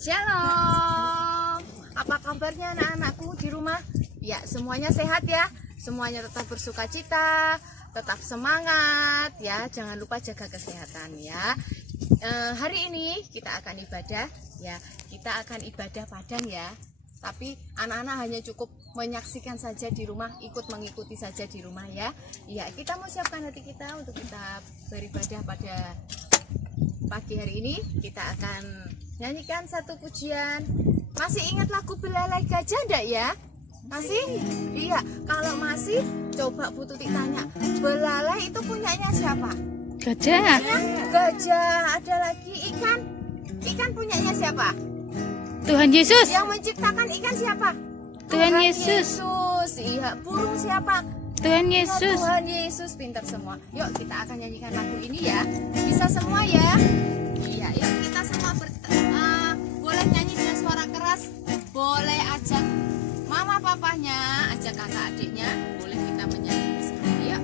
Shalom. Apa kabarnya anak-anakku di rumah? Ya, semuanya sehat ya. Semuanya tetap bersuka cita, tetap semangat ya. Jangan lupa jaga kesehatan ya. Hari ini kita akan ibadah ya. Kita akan ibadah padang ya. Tapi anak-anak hanya cukup menyaksikan saja di rumah, ikut mengikuti saja di rumah ya. Ya, kita mau siapkan hati kita untuk kita beribadah pada pagi hari ini. Kita akan nyanyikan satu pujian. Masih ingat lagu Belalai Gajah enggak ya? Masih? Iya, kalau masih coba Bu Tuti tanya, belalai itu punyanya siapa? Gajah. Gajah. Ada lagi ikan. Ikan punyanya siapa? Tuhan Yesus. Yang menciptakan ikan siapa? Tuhan Yesus. Iya, burung siapa? Tuhan Yesus. Tuhan Yesus. Pintar semua. Yuk kita akan nyanyikan lagu ini ya. Bisa semua ya? Iya, yuk kita semua boleh nyanyi dengan suara keras. Boleh ajak mama papahnya, ajak kakak adiknya. Boleh kita menyanyi bersama. Yuk.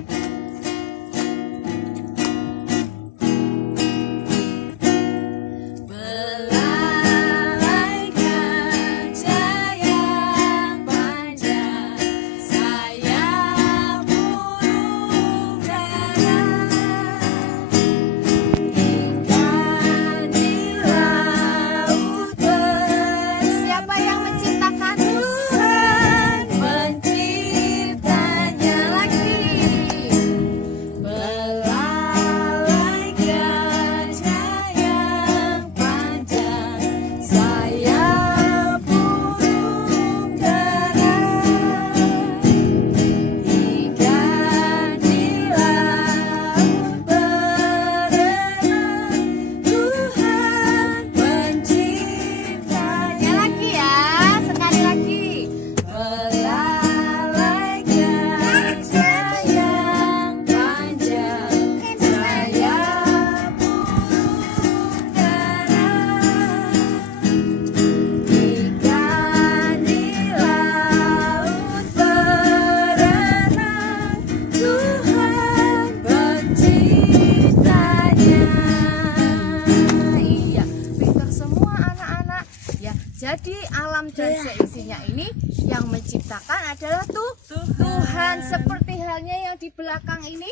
Jadi alam dan seisinya ini yang menciptakan adalah Tuhan. Seperti halnya yang di belakang ini.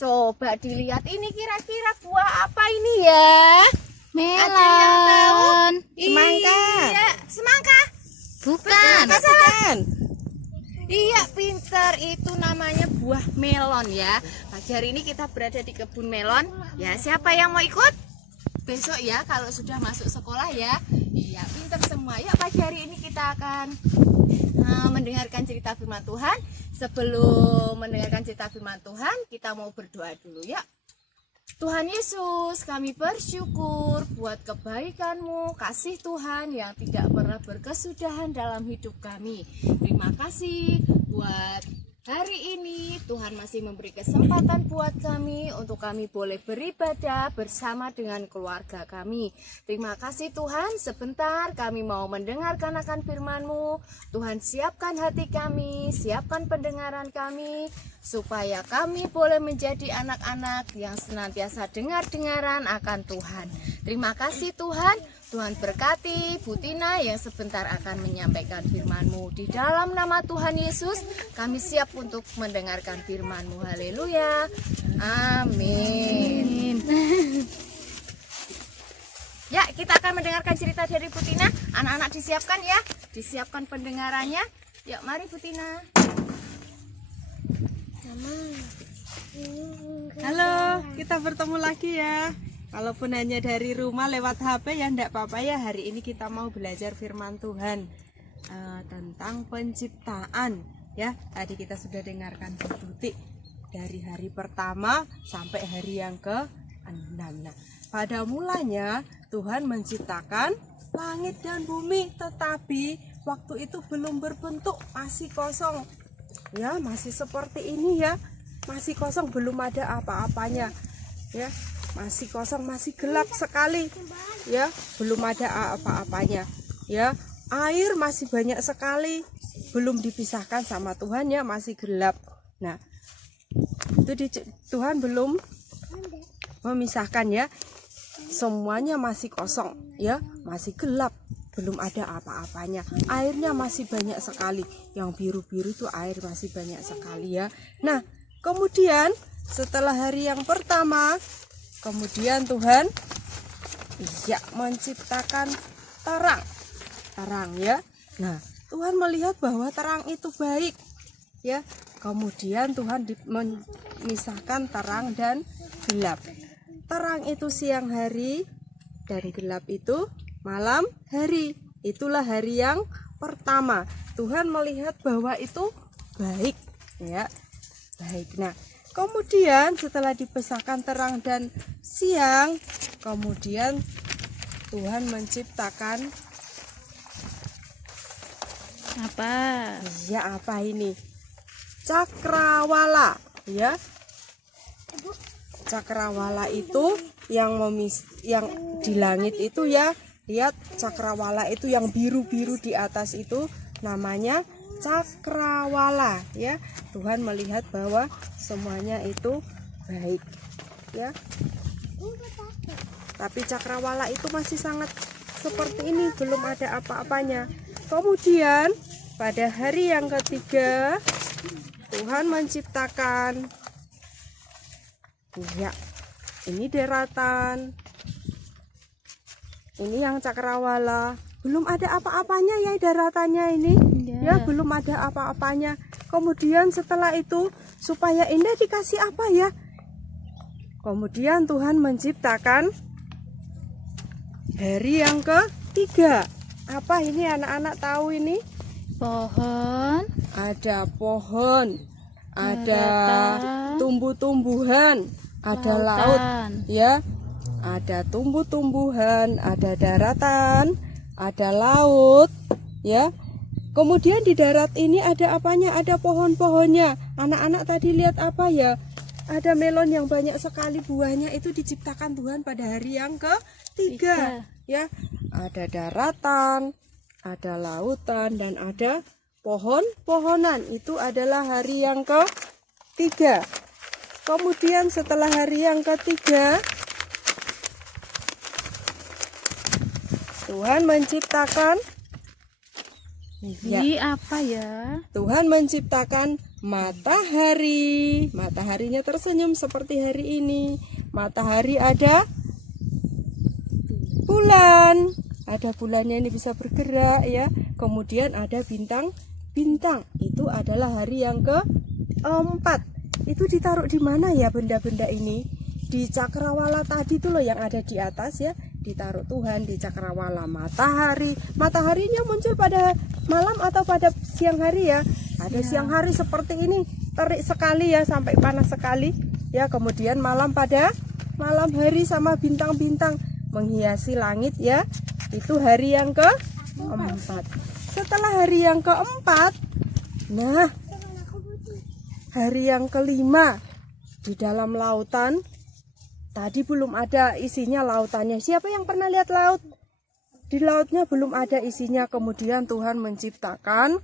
Coba dilihat ini kira-kira buah apa ini ya? Melon. Semangka. Iya, semangka. Bukan. Bukan. Iya, pintar, itu namanya buah melon ya. Pagi hari ini kita berada di kebun melon. Ya, siapa yang mau ikut? Besok ya kalau sudah masuk sekolah ya. Iya, pintar semua. Yuk pagi hari ini kita akan mendengarkan cerita firman Tuhan. Sebelum mendengarkan cerita firman Tuhan, kita mau berdoa dulu ya. Tuhan Yesus, kami bersyukur buat kebaikan-Mu, kasih Tuhan yang tidak pernah berkesudahan dalam hidup kami. Terima kasih buat hari ini Tuhan masih memberi kesempatan buat kami untuk kami boleh beribadah bersama dengan keluarga kami. Terima kasih Tuhan, sebentar kami mau mendengarkan akan firman-Mu. Tuhan siapkan hati kami, siapkan pendengaran kami, supaya kami boleh menjadi anak-anak yang senantiasa dengar-dengaran akan Tuhan. Terima kasih Tuhan. Tuhan berkati Bu Tina yang sebentar akan menyampaikan firman-Mu. Di dalam nama Tuhan Yesus, kami siap untuk mendengarkan firman-Mu. Haleluya. Amin. Ya, kita akan mendengarkan cerita dari Bu Tina. Anak-anak disiapkan ya. Disiapkan pendengarannya. Yuk, mari Bu Tina. Halo, kita bertemu lagi ya. Walaupun hanya dari rumah lewat HP ya enggak apa-apa ya. Hari ini kita mau belajar firman Tuhan tentang penciptaan ya. Tadi kita sudah dengarkan Bu Tuti dari hari pertama sampai hari yang ke-6. Nah, pada mulanya Tuhan menciptakan langit dan bumi, tetapi waktu itu belum berbentuk, masih kosong. Ya, masih seperti ini ya. Masih kosong, belum ada apa-apanya. Ya. Masih kosong, masih gelap sekali ya, belum ada apa-apanya ya. Air masih banyak sekali, belum dipisahkan sama Tuhan ya, masih gelap. Nah, itu Tuhan belum memisahkan ya, semuanya masih kosong ya, masih gelap. belum ada apa-apanya. Airnya masih banyak sekali. Yang biru-biru itu air masih banyak sekali ya. Nah, kemudian setelah hari yang pertama, kemudian Tuhan menciptakan terang ya. Nah, Tuhan melihat bahwa terang itu baik ya. Kemudian Tuhan memisahkan terang dan gelap. Terang itu siang hari dan gelap itu malam hari. Itulah hari yang pertama. Tuhan melihat bahwa itu baik ya. Baik. Nah, kemudian setelah dipisahkan terang dan siang, kemudian Tuhan menciptakan Apa? ya, apa ini? Cakrawala ya. Cakrawala itu yang di langit itu ya. Lihat, cakrawala itu yang biru-biru di atas itu namanya cakrawala ya. Tuhan melihat bahwa semuanya itu baik ya. Tapi cakrawala itu masih sangat seperti ini, belum ada apa-apanya. Kemudian pada hari yang ketiga Tuhan menciptakan ya, ini daratan. Ini yang cakrawala, belum ada apa-apanya ya daratannya ini ya, belum ada apa-apanya. Kemudian setelah itu supaya indah dikasih apa ya? Kemudian Tuhan menciptakan hari yang ketiga. Apa ini anak-anak tahu ini? Pohon. Ada pohon, ada Daratan. tumbuh-tumbuhan, ada laut Lautan. ya. Ada tumbuh-tumbuhan, ada daratan, ada laut ya. Kemudian di darat ini ada apanya? Ada pohon-pohonnya. Anak-anak tadi lihat apa ya? Ada melon yang banyak sekali buahnya, itu diciptakan Tuhan pada hari yang ketiga ya. Ada daratan, ada lautan, dan ada pohon-pohonan. Itu adalah hari yang ketiga. Kemudian setelah hari yang ketiga Tuhan menciptakan Ini apa ya? Tuhan menciptakan matahari. Mataharinya tersenyum seperti hari ini. Matahari ada bulan. Ada bulannya, ini bisa bergerak ya. Kemudian ada bintang-bintang. Itu adalah hari yang keempat. Itu ditaruh di mana ya benda-benda ini? Di cakrawala tadi tuh loh yang ada di atas ya. Ditaruh Tuhan di cakrawala. Mataharinya muncul pada malam atau pada siang hari ya. Ada siang hari seperti ini, terik sekali ya, sampai panas sekali ya. Kemudian malam pada malam hari sama bintang-bintang menghiasi langit ya. Itu hari yang keempat. Setelah hari yang keempat, nah hari yang kelima di dalam lautan. Tadi belum ada isinya lautannya. Siapa yang pernah lihat laut? Di lautnya belum ada isinya. Kemudian Tuhan menciptakan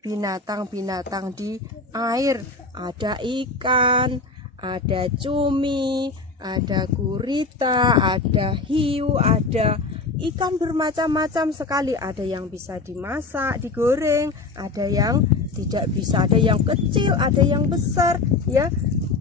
binatang-binatang di air. Ada ikan, ada cumi, ada gurita, ada hiu, ada ikan bermacam-macam sekali. Ada yang bisa dimasak, digoreng, ada yang tidak bisa, ada yang kecil, ada yang besar ya.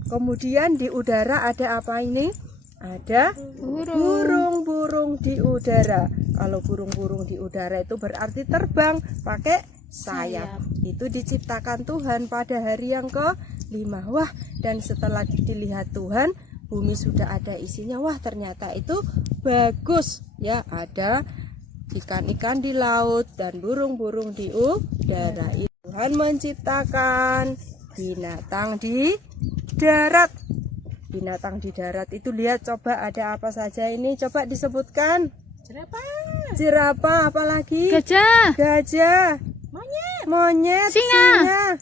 Kemudian di udara ada apa ini? Ada burung-burung di udara. Kalau burung-burung di udara itu berarti terbang pakai sayap. Itu diciptakan Tuhan pada hari yang kelima. Wah, dan setelah dilihat Tuhan, bumi sudah ada isinya. Wah, ternyata itu bagus ya. Ada ikan-ikan di laut dan burung-burung di udara. Tuhan menciptakan binatang di darat. Binatang di darat itu lihat, coba ada apa saja ini, coba disebutkan. Jerapah, apalagi? Gajah, monyet, singa,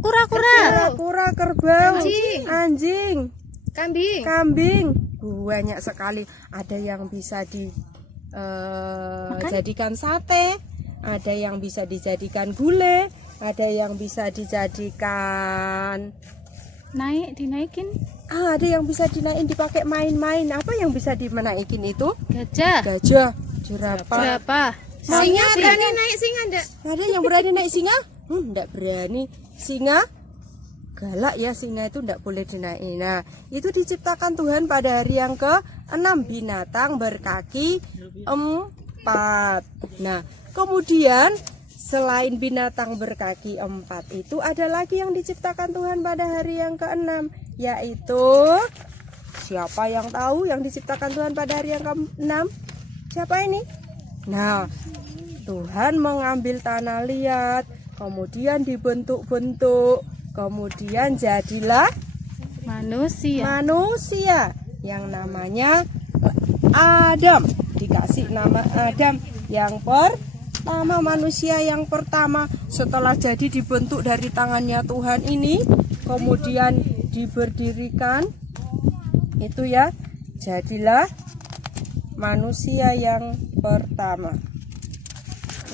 kura-kura, kerbau, anjing, kambing. Banyak sekali. Ada yang bisa dijadikan sate, ada yang bisa dijadikan gulai, ada yang bisa dijadikan dinaikin. Ada yang bisa dinaikin dipakai main-main. Apa yang bisa dinaikin itu? Gajah, Jerapah, Singa berani naik singa enggak? Ada yang berani naik singa? Enggak berani. Singa galak ya, singa itu enggak boleh dinaiki. Nah, itu diciptakan Tuhan pada hari yang ke-6, binatang berkaki 4. Nah, kemudian selain binatang berkaki 4 itu ada lagi yang diciptakan Tuhan pada hari yang ke-6, yaitu siapa yang tahu yang diciptakan Tuhan pada hari yang ke-6? Siapa ini? Nah, Tuhan mengambil tanah liat, kemudian dibentuk-bentuk, kemudian jadilah manusia yang namanya Adam. Dikasih nama Adam yang pertama, manusia yang pertama. Setelah jadi dibentuk dari tangannya Tuhan ini, kemudian diberdirikan, itu ya, jadilah manusia yang pertama.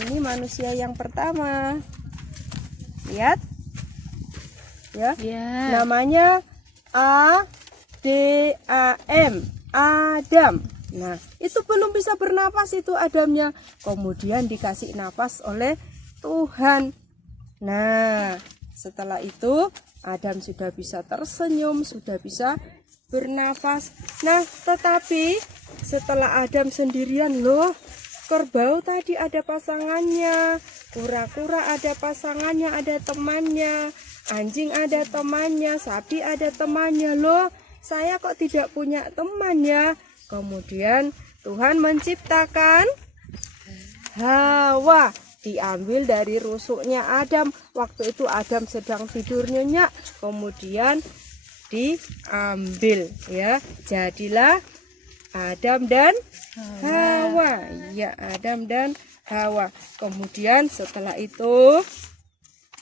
Ini manusia yang pertama. Lihat ya, namanya Adam, Adam. Nah, itu belum bisa bernapas itu Adamnya, kemudian dikasih napas oleh Tuhan. Nah, setelah itu Adam sudah bisa tersenyum, sudah bisa bernafas. Nah, tetapi setelah Adam sendirian loh, kerbau tadi ada pasangannya, kura-kura ada pasangannya, ada temannya, anjing ada temannya, sapi ada temannya. Loh, saya kok tidak punya teman ya? Kemudian Tuhan menciptakan Hawa, diambil dari rusuknya Adam. Waktu itu Adam sedang tidur nyenyak, kemudian diambil ya, jadilah Adam dan Hawa. Ya, Adam dan Hawa. Kemudian setelah itu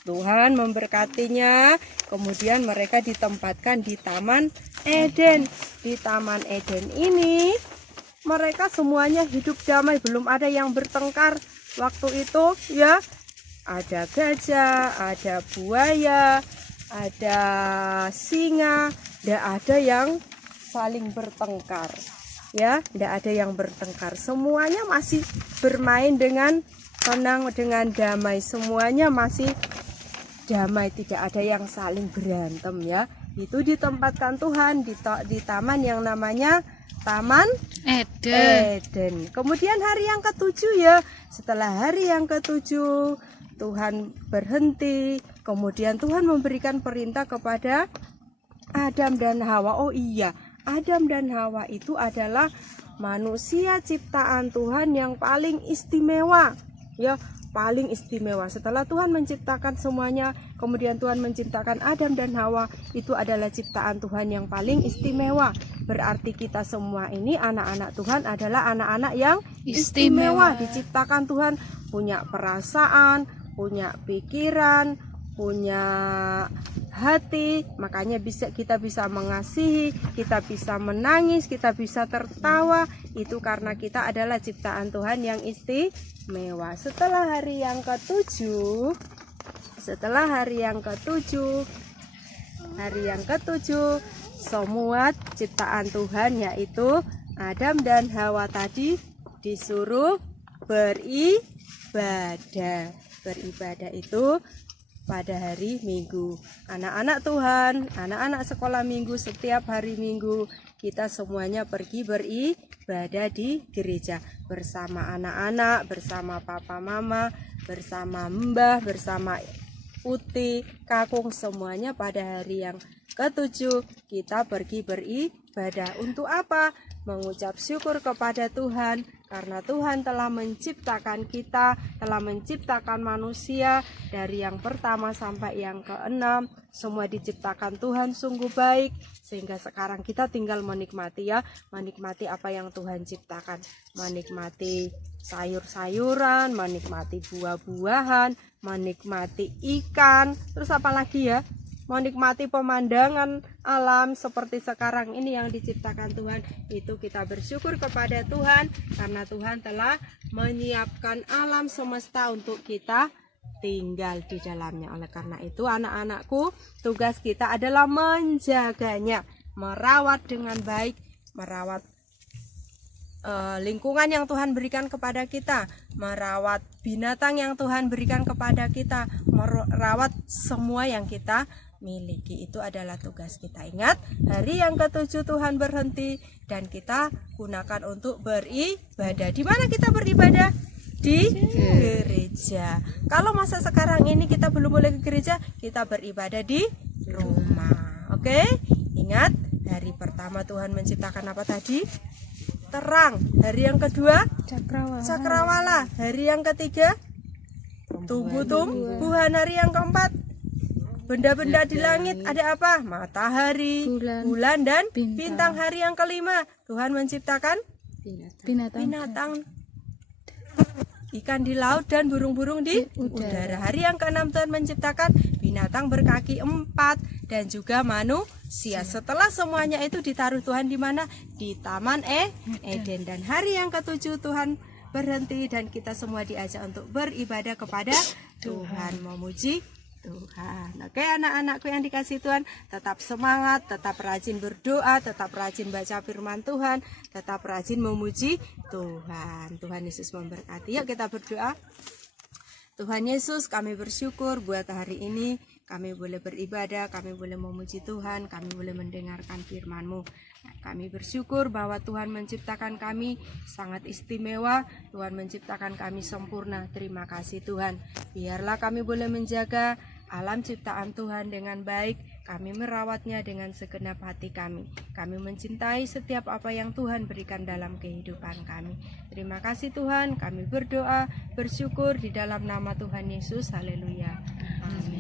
Tuhan memberkatinya, kemudian mereka ditempatkan di Taman Eden. Di Taman Eden ini mereka semuanya hidup damai, belum ada yang bertengkar waktu itu ya. Ada gajah, ada buaya, ada singa, tidak ada yang saling bertengkar ya, tidak ada yang bertengkar. Semuanya masih bermain dengan tenang, dengan damai, semuanya masih damai, tidak ada yang saling berantem ya. Itu ditempatkan Tuhan di taman yang namanya Taman Eden. Kemudian hari yang ke-7 ya, setelah hari yang ke-7 Tuhan berhenti, kemudian Tuhan memberikan perintah kepada Adam dan Hawa. Oh iya, Adam dan Hawa itu adalah manusia ciptaan Tuhan yang paling istimewa ya, paling istimewa. Setelah Tuhan menciptakan semuanya, kemudian Tuhan menciptakan Adam dan Hawa, itu adalah ciptaan Tuhan yang paling istimewa. Berarti kita semua ini anak-anak Tuhan adalah anak-anak yang istimewa. Diciptakan Tuhan punya perasaan, punya pikiran, punya hati, makanya kita bisa mengasihi, kita bisa menangis, kita bisa tertawa. Itu karena kita adalah ciptaan Tuhan yang istimewa. Setelah hari yang ke-7, semua ciptaan Tuhan, yaitu Adam dan Hawa tadi, disuruh beribadah. Beribadah itu pada hari Minggu. Anak-anak Tuhan, anak-anak sekolah Minggu, setiap hari Minggu kita semuanya pergi beribadah di gereja bersama anak-anak, bersama papa mama, bersama mbah, bersama Uti, kakung, semuanya pada hari yang ke-7 kita pergi beribadah. Untuk apa? Mengucap syukur kepada Tuhan karena Tuhan telah menciptakan kita, telah menciptakan manusia dari yang pertama sampai yang ke-6. Semua diciptakan Tuhan sungguh baik, sehingga sekarang kita tinggal menikmati ya, menikmati apa yang Tuhan ciptakan, menikmati sayur-sayuran, menikmati buah-buahan, menikmati ikan, terus apa lagi ya? Menikmati pemandangan alam seperti sekarang ini yang diciptakan Tuhan. Itu kita bersyukur kepada Tuhan karena Tuhan telah menyiapkan alam semesta untuk kita tinggal di dalamnya. Oleh karena itu anak-anakku, tugas kita adalah menjaganya, merawat dengan baik, merawat lingkungan yang Tuhan berikan kepada kita, merawat binatang yang Tuhan berikan kepada kita, merawat semua yang kita miliki. Itu adalah tugas kita. Ingat, hari yang ke-7 Tuhan berhenti dan kita gunakan untuk beribadah. Di mana kita beribadah? Di gereja. Kalau masa sekarang ini kita belum boleh ke gereja, kita beribadah di rumah. Oke? Ingat, hari pertama Tuhan menciptakan apa tadi? Terang. Hari yang kedua? Cakrawala. Hari yang ketiga? Tumbuh-tumbuhan. Hari yang keempat? Benda-benda di langit ada apa? Matahari, bulan dan bintang. Hari yang kelima Tuhan menciptakan binatang, ikan di laut dan burung-burung di udara. Hari yang keenam Tuhan menciptakan binatang berkaki 4 dan juga manusia. Setelah semuanya itu ditaruh Tuhan di mana? Di Taman Eden. Dan hari yang ke-7 Tuhan berhenti dan kita semua diajak untuk beribadah kepada Tuhan, memuji Tuhan. Oke, anak-anakku yang dikasih Tuhan, tetap semangat, tetap rajin berdoa, tetap rajin baca firman Tuhan, tetap rajin memuji Tuhan. Tuhan Yesus memberkati. Yuk kita berdoa. Tuhan Yesus, kami bersyukur buat hari ini kami boleh beribadah, kami boleh memuji Tuhan, kami boleh mendengarkan firman-Mu. Kami bersyukur bahwa Tuhan menciptakan kami sangat istimewa, Tuhan menciptakan kami sempurna. Terima kasih Tuhan. Biarlah kami boleh menjaga alam ciptaan Tuhan dengan baik, kami merawatnya dengan segenap hati kami. Kami mencintai setiap apa yang Tuhan berikan dalam kehidupan kami. Terima kasih Tuhan, kami berdoa, bersyukur di dalam nama Tuhan Yesus. Haleluya. Amin.